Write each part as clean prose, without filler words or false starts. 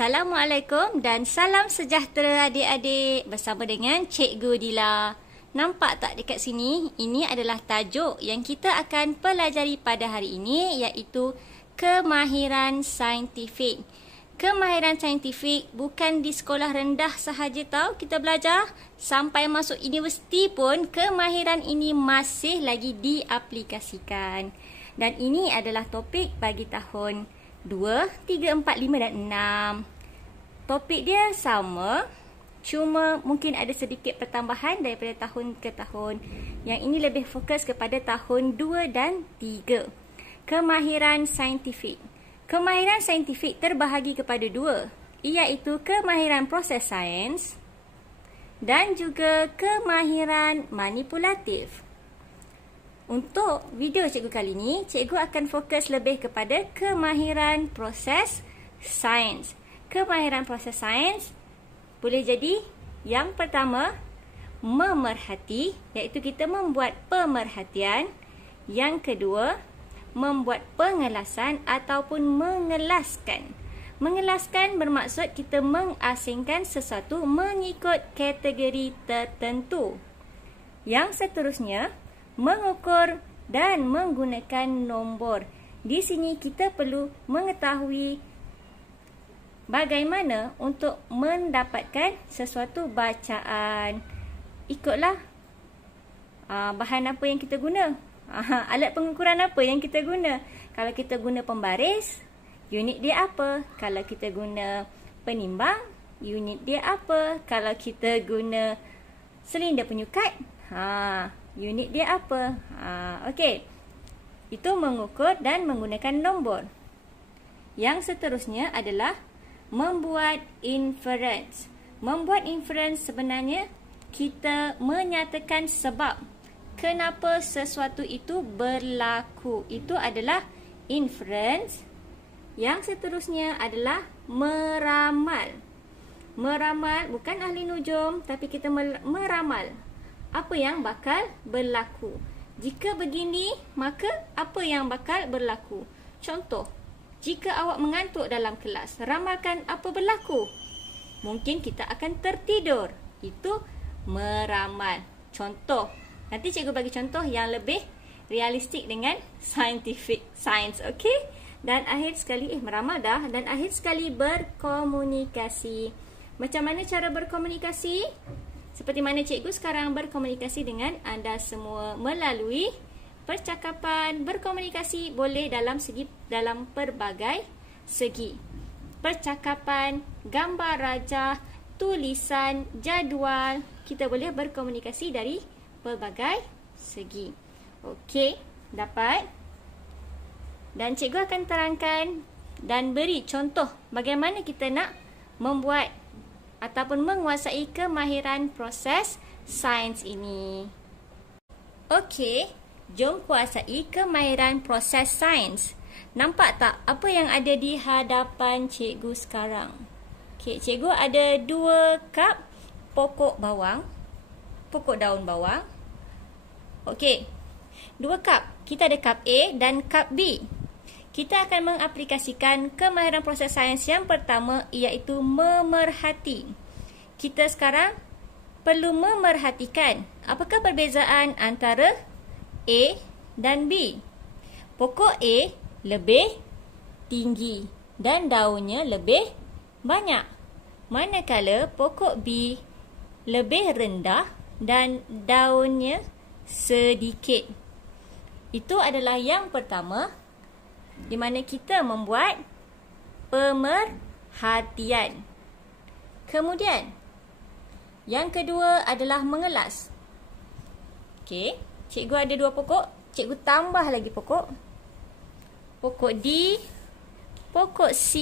Assalamualaikum dan salam sejahtera adik-adik bersama dengan Cikgu Dila. Nampak tak dekat sini? Ini adalah tajuk yang kita akan pelajari pada hari ini, iaitu kemahiran saintifik. Kemahiran saintifik bukan di sekolah rendah sahaja tau kita belajar. Sampai masuk universiti pun kemahiran ini masih lagi diaplikasikan. Dan ini adalah topik bagi tahun 2, 3, 4, 5 dan 6. Topik dia sama, cuma mungkin ada sedikit pertambahan daripada tahun ke tahun. Yang ini lebih fokus kepada tahun 2 dan 3. Kemahiran saintifik. Kemahiran saintifik terbahagi kepada 2, iaitu kemahiran proses sains dan juga kemahiran manipulatif. Untuk video cikgu kali ini, cikgu akan fokus lebih kepada kemahiran proses sains. Kemahiran proses sains boleh jadi yang pertama, memerhati, iaitu kita membuat pemerhatian. Yang kedua, membuat pengelasan ataupun mengelaskan. Mengelaskan bermaksud kita mengasingkan sesuatu mengikut kategori tertentu. Yang seterusnya, mengukur dan menggunakan nombor. Di sini kita perlu mengetahui bagaimana untuk mendapatkan sesuatu bacaan. Ikutlah bahan apa yang kita guna. Alat pengukuran apa yang kita guna. Kalau kita guna pembaris, unit dia apa? Kalau kita guna penimbang, unit dia apa? Kalau kita guna silinder penyukat, unit dia apa? Okey. Itu mengukur dan menggunakan nombor. Yang seterusnya adalah membuat inference. Membuat inference sebenarnya kita menyatakan sebab kenapa sesuatu itu berlaku. Itu adalah inference. Yang seterusnya adalah meramal. Meramal bukan ahli nujum, tapi kita meramal apa yang bakal berlaku. Jika begini, maka apa yang bakal berlaku? Contoh, jika awak mengantuk dalam kelas, ramalkan apa berlaku? Mungkin kita akan tertidur. Itu meramal. Contoh. Nanti cikgu bagi contoh yang lebih realistik dengan scientific science, okey? Dan akhir sekali, meramal dah. Dan akhir sekali, berkomunikasi. Macam mana cara berkomunikasi? Seperti mana cikgu sekarang berkomunikasi dengan anda semua melalui percakapan. Berkomunikasi boleh dalam pelbagai segi. Percakapan, gambar rajah, tulisan, jadual. Kita boleh berkomunikasi dari pelbagai segi. Okey, dapat? Dan cikgu akan terangkan dan beri contoh bagaimana kita nak membuat ataupun menguasai kemahiran proses sains ini. Okey, jom kuasai kemahiran proses sains. Nampak tak apa yang ada di hadapan cikgu sekarang? Okey, cikgu ada 2 kap pokok bawang, pokok daun bawang. Okey, 2 kap. Kita ada kap A dan kap B. Kita akan mengaplikasikan kemahiran proses sains yang pertama, iaitu memerhati. Kita sekarang perlu memerhatikan apakah perbezaan antara A dan B. Pokok A lebih tinggi dan daunnya lebih banyak. Manakala pokok B lebih rendah dan daunnya sedikit. Itu adalah yang pertama, di mana kita membuat pemerhatian. Kemudian, yang kedua adalah mengelas. Okey, cikgu ada 2 pokok. Cikgu tambah lagi pokok. Pokok D, pokok C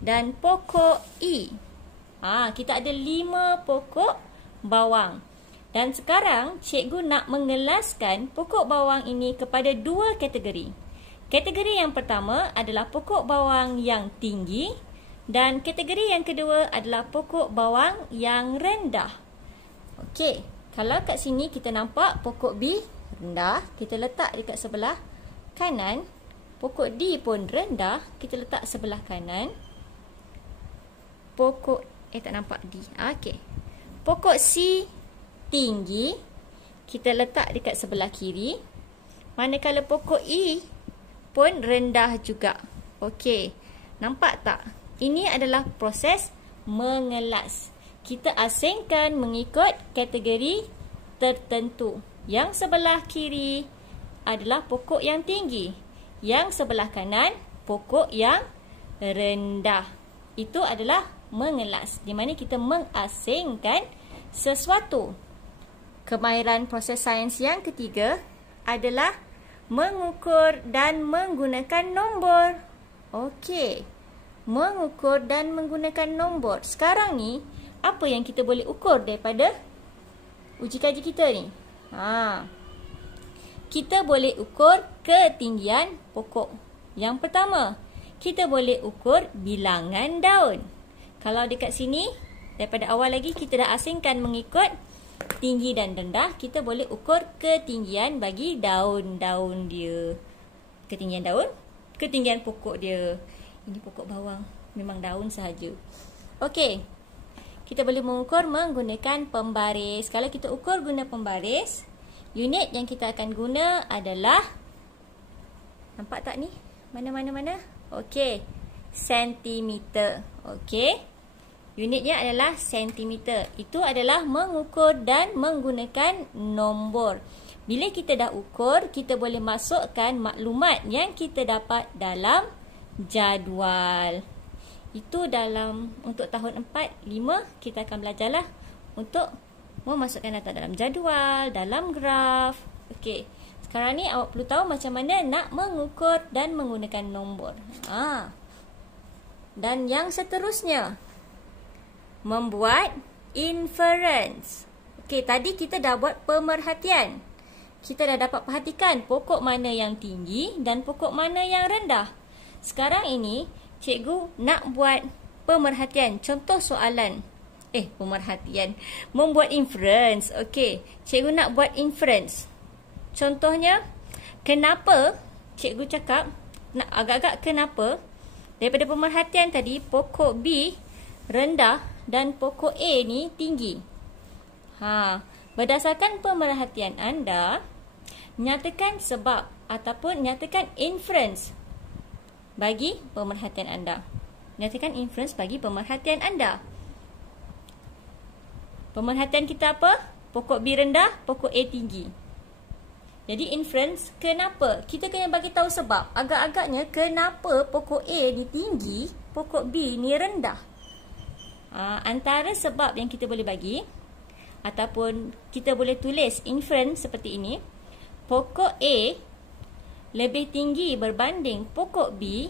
dan pokok E. Kita ada 5 pokok bawang. Dan sekarang cikgu nak mengelaskan pokok bawang ini kepada 2 kategori. Kategori yang pertama adalah pokok bawang yang tinggi dan kategori yang kedua adalah pokok bawang yang rendah. Okey, kalau kat sini kita nampak pokok B rendah, kita letak dekat sebelah kanan. Pokok D pun rendah, kita letak sebelah kanan. pokok tak nampak D. Okey. Pokok C tinggi, kita letak dekat sebelah kiri. Manakala pokok E pun rendah juga. Okey. Nampak tak? Ini adalah proses mengelas. Kita asingkan mengikut kategori tertentu. Yang sebelah kiri adalah pokok yang tinggi. Yang sebelah kanan pokok yang rendah. Itu adalah mengelas, di mana kita mengasingkan sesuatu. Kemahiran proses sains yang ketiga adalah mengukur dan menggunakan nombor. Okey. Mengukur dan menggunakan nombor. Sekarang ni, apa yang kita boleh ukur daripada uji kaji kita ni? Kita boleh ukur ketinggian pokok. Yang pertama, kita boleh ukur bilangan daun. Kalau dekat sini, daripada awal lagi kita dah asingkan mengikut tinggi dan rendah, kita boleh ukur ketinggian bagi daun-daun dia. Ketinggian daun, ketinggian pokok dia. Ini pokok bawang, memang daun sahaja. Okey. Kita boleh mengukur menggunakan pembaris. Kalau kita ukur guna pembaris, unit yang kita akan guna adalah, nampak tak ni? Mana? Okey. Sentimeter. Okey. Unitnya adalah sentimeter. Itu adalah mengukur dan menggunakan nombor. Bila kita dah ukur, kita boleh masukkan maklumat yang kita dapat dalam jadual. Itu untuk tahun 4, 5 kita akan belajarlah untuk memasukkan data dalam jadual, dalam graf. Okey. Sekarang ni awak perlu tahu macam mana nak mengukur dan menggunakan nombor. Dan yang seterusnya, membuat inference. Okey, tadi kita dah buat pemerhatian. Kita dah dapat perhatikan pokok mana yang tinggi dan pokok mana yang rendah. Sekarang ini, cikgu nak buat pemerhatian. Contoh soalan. Pemerhatian. Membuat inference. Okey, cikgu nak buat inference. Contohnya, kenapa cikgu cakap, agak-agak kenapa, daripada pemerhatian tadi, pokok B rendah dan pokok A ni tinggi. Berdasarkan pemerhatian anda, nyatakan sebab ataupun nyatakan inference bagi pemerhatian anda. Nyatakan inference bagi pemerhatian anda. Pemerhatian kita apa? Pokok B rendah, pokok A tinggi. Jadi inference, kenapa? Kita kena bagi tahu sebab. Agak-agaknya kenapa pokok A ni tinggi, pokok B ni rendah. Antara sebab yang kita boleh bagi ataupun kita boleh tulis inference seperti ini. Pokok A lebih tinggi berbanding pokok B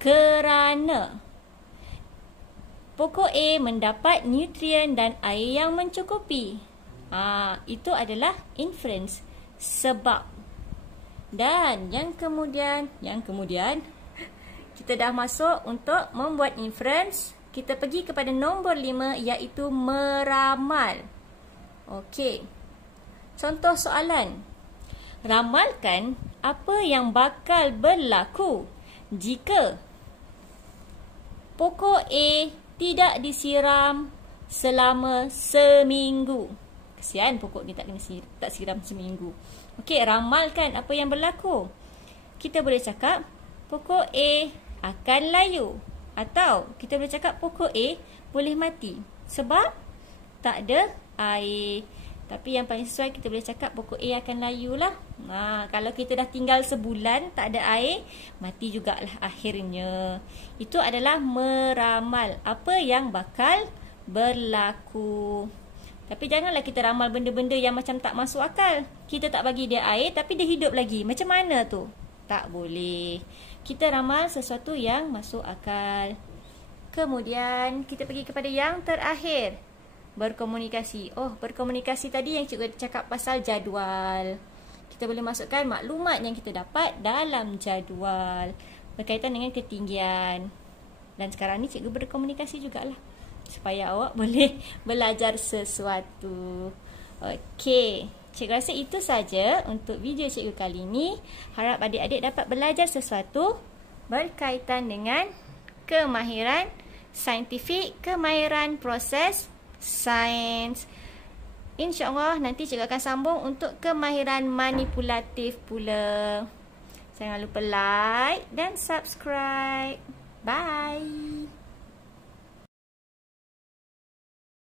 kerana pokok A mendapat nutrien dan air yang mencukupi. Itu adalah inference, sebab. Dan yang kemudian kita dah masuk untuk membuat inference. Kita pergi kepada nombor 5, iaitu meramal. Okey. Contoh soalan. Ramalkan apa yang bakal berlaku jika pokok A tidak disiram selama seminggu. Kesian pokok ni tak siram seminggu. Okey, ramalkan apa yang berlaku. Kita boleh cakap pokok A akan layu. Atau kita boleh cakap pokok A boleh mati sebab tak ada air. Tapi yang paling sesuai kita boleh cakap pokok A akan layu lah. Kalau kita dah tinggal sebulan tak ada air, mati jugalah akhirnya. Itu adalah meramal apa yang bakal berlaku. Tapi janganlah kita ramal benda-benda yang macam tak masuk akal. Kita tak bagi dia air tapi dia hidup lagi. Macam mana tu? Tak boleh. Kita ramal sesuatu yang masuk akal. Kemudian kita pergi kepada yang terakhir. Berkomunikasi. Berkomunikasi tadi yang cikgu cakap pasal jadual. Kita boleh masukkan maklumat yang kita dapat dalam jadual berkaitan dengan ketinggian. Dan sekarang ni cikgu berkomunikasi jugalah, supaya awak boleh belajar sesuatu. Okey. Cikgu rasa itu saja untuk video cikgu kali ini. Harap adik-adik dapat belajar sesuatu berkaitan dengan kemahiran saintifik, kemahiran proses sains. InsyaAllah nanti cikgu akan sambung untuk kemahiran manipulatif pula. Jangan lupa like dan subscribe. Bye.